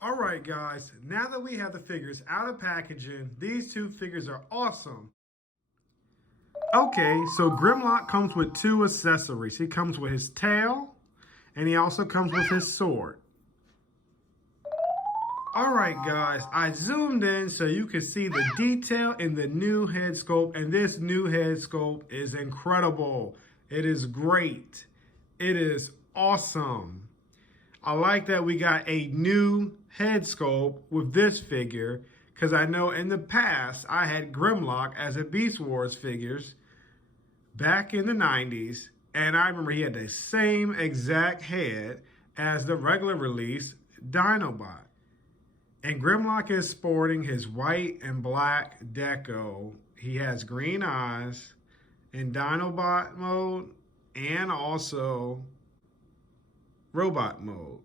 Alright guys, now that we have the figures out of packaging, these two figures are awesome. Okay, so Grimlock comes with two accessories. He comes with his tail, and he also comes with his sword. Alright guys, I zoomed in so you can see the detail in the new head sculpt, and this new head sculpt is incredible. It is great. It is awesome. I like that we got a new head sculpt with this figure, because I know in the past I had Grimlock as a Beast Wars figures back in the 90s, and I remember he had the same exact head as the regular release Dinobot. And Grimlock is sporting his white and black deco. He has green eyes in Dinobot mode and also robot mode.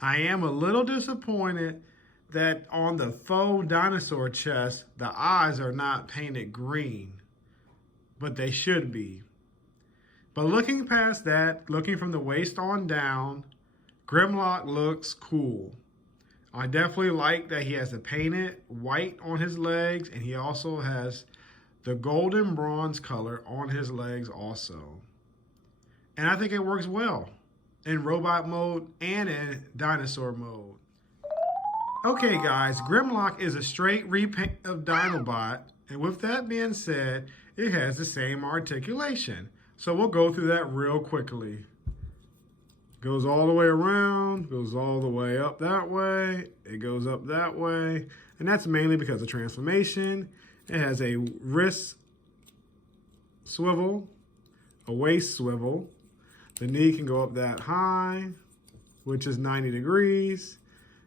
I am a little disappointed that on the faux dinosaur chest, the eyes are not painted green, but they should be. But looking past that, looking from the waist on down, Grimlock looks cool. I definitely like that he has the painted white on his legs, and he also has the golden bronze color on his legs also. And I think it works well in robot mode and in dinosaur mode. Okay guys, Grimlock is a straight repaint of Dinobot, and with that being said, it has the same articulation. So we'll go through that real quickly. Goes all the way around, goes all the way up that way, it goes up that way, and that's mainly because of transformation. It has a wrist swivel, a waist swivel. The knee can go up that high, which is 90 degrees.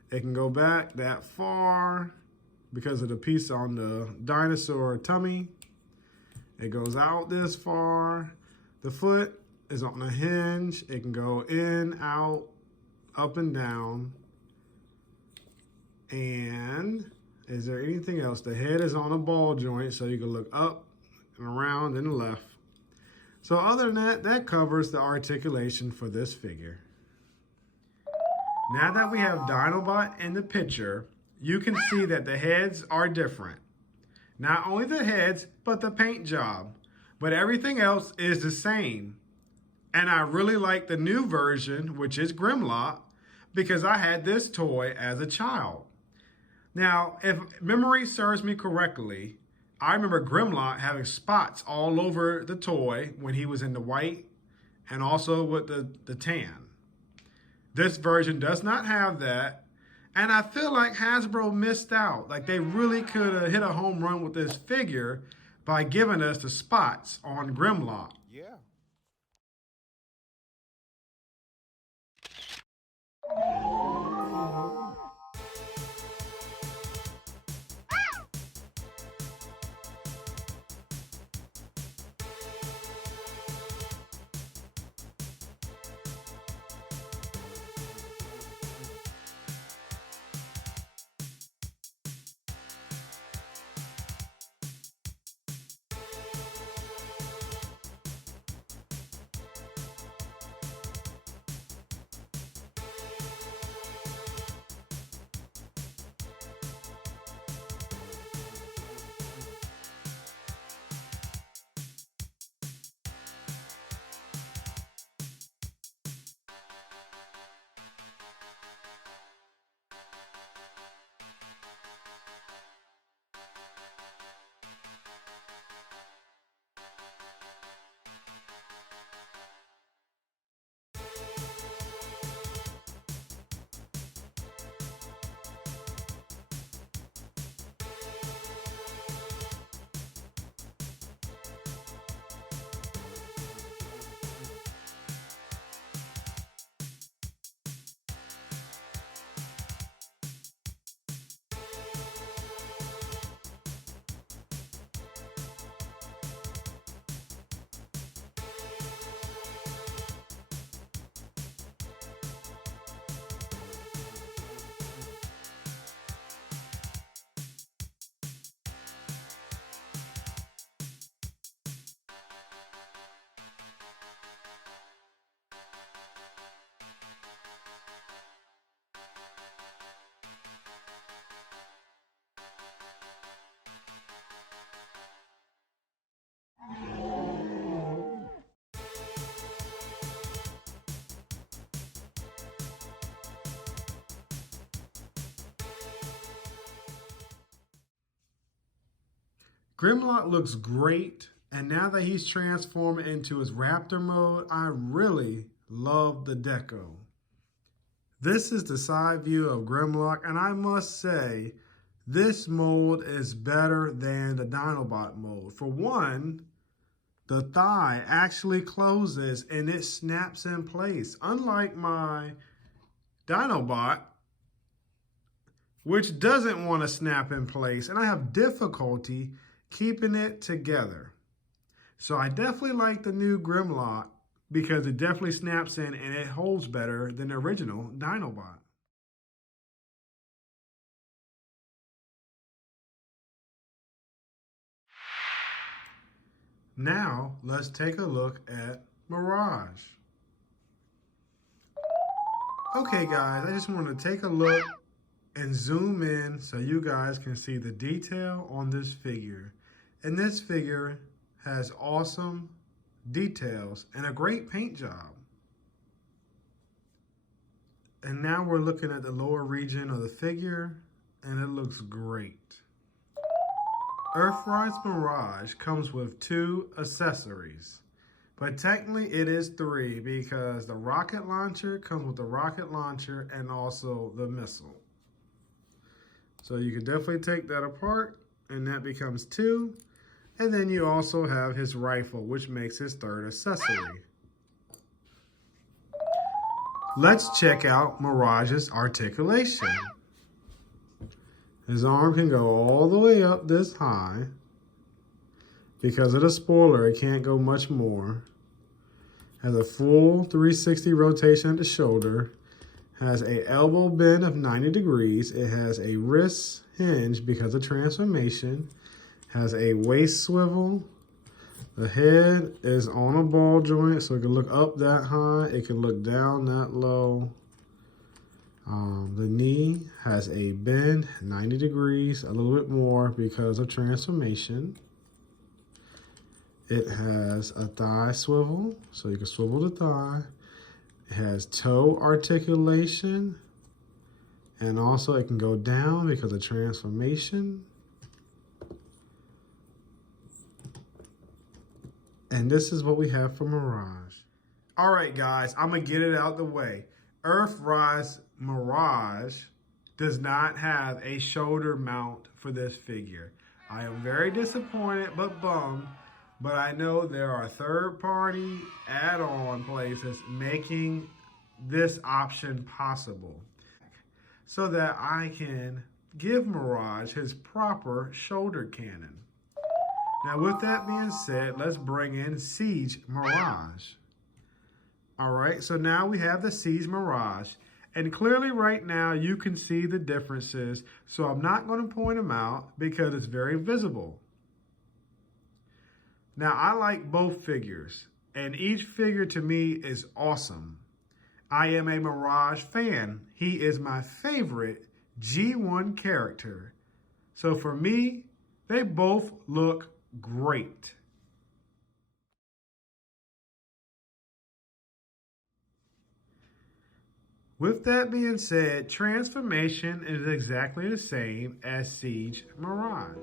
It can go back that far because of the piece on the dinosaur tummy. It goes out this far. The foot is on a hinge. It can go in, out, up and down. And is there anything else? The head is on a ball joint, so you can look up and around and left. So other than that, that covers the articulation for this figure. Now that we have Dinobot in the picture, you can see that the heads are different. Not only the heads, but the paint job. But everything else is the same. And I really like the new version, which is Grimlock, because I had this toy as a child. Now, if memory serves me correctly, I remember Grimlock having spots all over the toy when he was in the white and also with the tan. This version does not have that. And I feel like Hasbro missed out. Like they really could have hit a home run with this figure by giving us the spots on Grimlock. Yeah. Grimlock looks great, and now that he's transformed into his raptor mode, I really love the deco. This is the side view of Grimlock, and I must say, this mode is better than the Dinobot mode. For one, the thigh actually closes and it snaps in place. Unlike my Dinobot, which doesn't want to snap in place, and I have difficulty keeping it together. So I definitely like the new Grimlock because it definitely snaps in and it holds better than the original Dinobot. Now, let's take a look at Mirage. Okay guys, I just want to take a look and zoom in so you guys can see the detail on this figure. And this figure has awesome details and a great paint job. And now we're looking at the lower region of the figure and it looks great. Earthrise Mirage comes with 2 accessories, but technically it is 3 because the rocket launcher comes with the rocket launcher and also the missile. So you can definitely take that apart and that becomes 2. And then you also have his rifle, which makes his 3rd accessory. Let's check out Mirage's articulation. His arm can go all the way up this high. Because of the spoiler, it can't go much more. Has a full 360 rotation at the shoulder. Has a elbow bend of 90 degrees. It has a wrist hinge because of transformation. Has a waist swivel. The head is on a ball joint, so it can look up that high. It can look down that low. The knee has a bend, 90 degrees, a little bit more because of transformation. It has a thigh swivel, so you can swivel the thigh. It has toe articulation, and also it can go down because of transformation. And this is what we have for Mirage. All right, guys, I'm going to get it out the way. Earthrise Mirage does not have a shoulder mount for this figure. I am very disappointed but bummed, but I know there are third-party add-on places making this option possible so that I can give Mirage his proper shoulder cannon. Now, with that being said, let's bring in Siege Mirage. All right, so now we have the Siege Mirage. And clearly right now you can see the differences, so I'm not going to point them out because it's very visible. Now, I like both figures, and each figure to me is awesome. I am a Mirage fan. He is my favorite G1 character. So for me, they both look great. With that being said, transformation is exactly the same as Siege Mirage.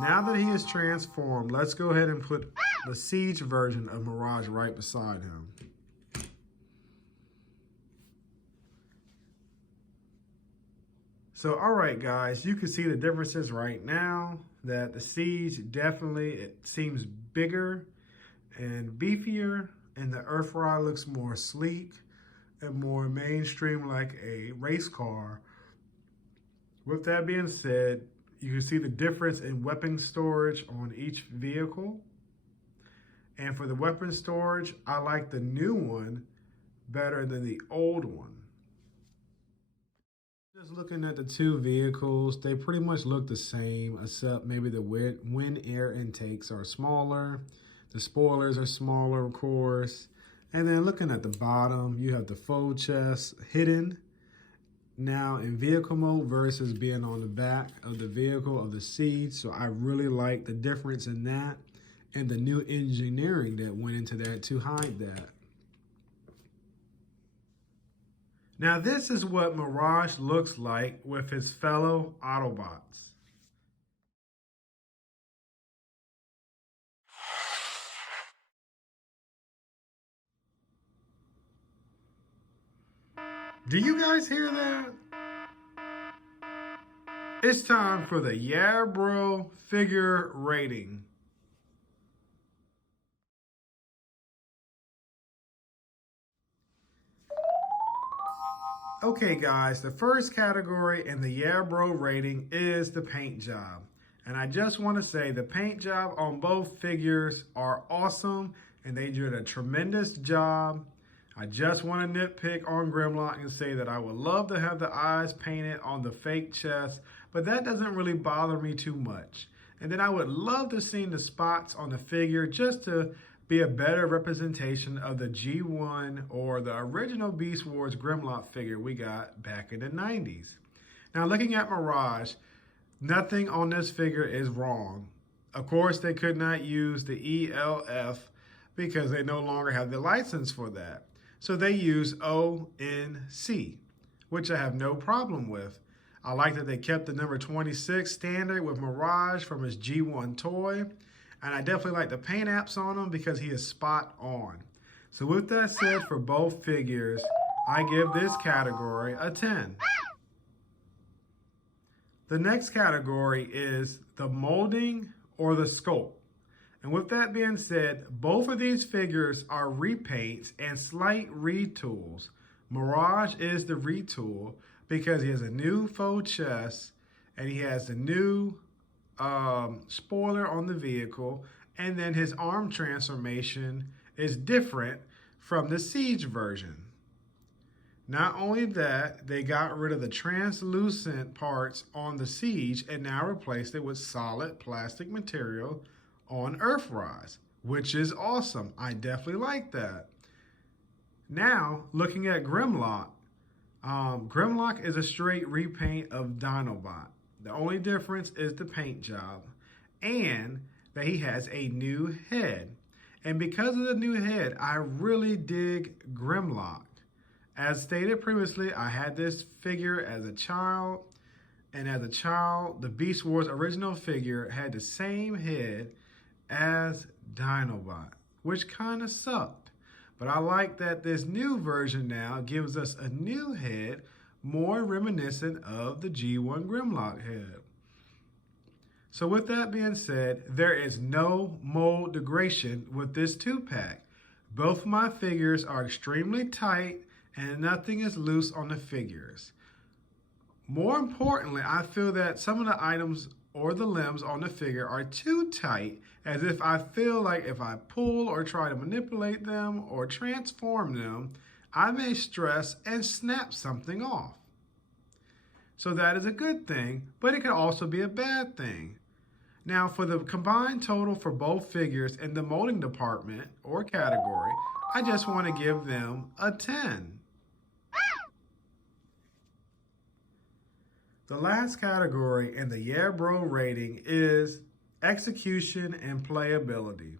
Now that he is transformed, let's go ahead and put the Siege version of Mirage right beside him. So, all right, guys, you can see the differences right now that the Siege definitely, it seems bigger and beefier, and the Earthrise looks more sleek and more mainstream like a race car. With that being said, you can see the difference in weapon storage on each vehicle. And for the weapon storage, I like the new one better than the old one. Just looking at the two vehicles, they pretty much look the same, except maybe the wind air intakes are smaller. The spoilers are smaller, of course. And then looking at the bottom, you have the faux chest hidden now in vehicle mode versus being on the back of the vehicle of the Siege. So I really like the difference in that and the new engineering that went into that to hide that. Now this is what Mirage looks like with his fellow Autobots. Do you guys hear that? It's time for the Yeah Bro figure rating. Okay guys, the first category in the Yeah Bro rating is the paint job. And I just want to say the paint job on both figures are awesome and they did a tremendous job. I just want to nitpick on Grimlock and say that I would love to have the eyes painted on the fake chest, but that doesn't really bother me too much. And then I would love to see the spots on the figure just to be a better representation of the G1 or the original Beast Wars Grimlock figure we got back in the 90s. Now looking at Mirage, nothing on this figure is wrong. Of course, they could not use the ELF because they no longer have the license for that. So they use ONC, which I have no problem with. I like that they kept the number 26 standard with Mirage from his G1 toy. And I definitely like the paint apps on him because he is spot on. So with that said, for both figures, I give this category a 10. The next category is the molding or the sculpt. And with that being said, both of these figures are repaints and slight retools. Mirage is the retool because he has a new faux chest and he has a new spoiler on the vehicle, and then his arm transformation is different from the Siege version. Not only that, they got rid of the translucent parts on the Siege and now replaced it with solid plastic material on Earthrise, which is awesome. I definitely like that. Now, looking at Grimlock, Grimlock is a straight repaint of Dinobot. The only difference is the paint job and that he has a new head. And because of the new head, I really dig Grimlock. As stated previously, I had this figure as a child. And as a child, the Beast Wars original figure had the same head as Dinobot, which kind of sucked. But I like that this new version now gives us a new head more reminiscent of the G1 Grimlock head. So with that being said, there is no mold degradation with this 2-pack. Both of my figures are extremely tight and nothing is loose on the figures. More importantly, I feel that some of the items or the limbs on the figure are too tight, as if I feel like if I pull or try to manipulate them or transform them, I may stress and snap something off. So that is a good thing, but it could also be a bad thing. Now for the combined total for both figures in the molding department or category, I just want to give them a 10. The last category in the Yeah Bro rating is execution and playability.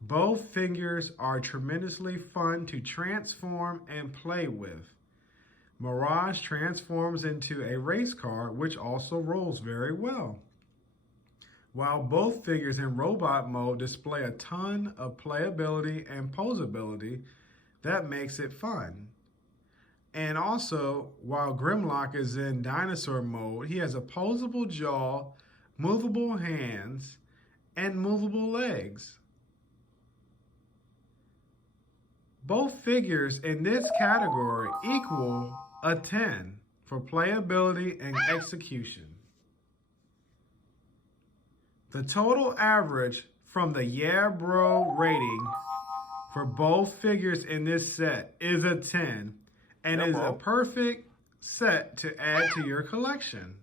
Both figures are tremendously fun to transform and play with. Mirage transforms into a race car, which also rolls very well. while both figures in robot mode display a ton of playability and posability that makes it fun. And also, while Grimlock is in dinosaur mode, he has a posable jaw, movable hands, and movable legs. Both figures in this category equal a 10 for playability and execution. The total average from the Yeah Bro rating for both figures in this set is a 10 and is a perfect set to add to your collection.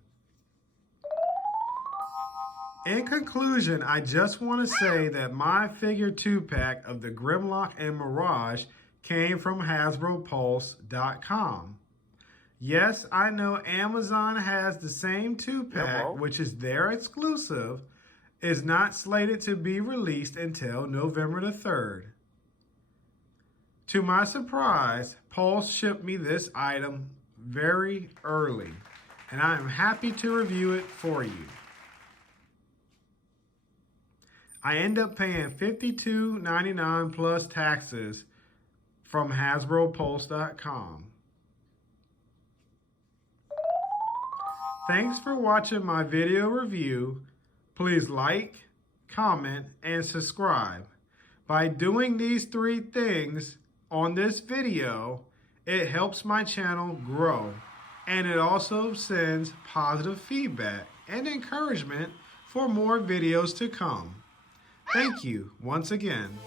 In conclusion, I just want to say that my figure 2-pack of the Grimlock and Mirage came from HasbroPulse.com. Yes, I know Amazon has the same 2-pack, which is their exclusive, is not slated to be released until November the 3rd. To my surprise, Pulse shipped me this item very early, and I am happy to review it for you. I end up paying $52.99 plus taxes from HasbroPulse.com. Thanks for watching my video review. Please like, comment, and subscribe. By doing these 3 things on this video, it helps my channel grow, and it also sends positive feedback and encouragement for more videos to come. Thank you once again.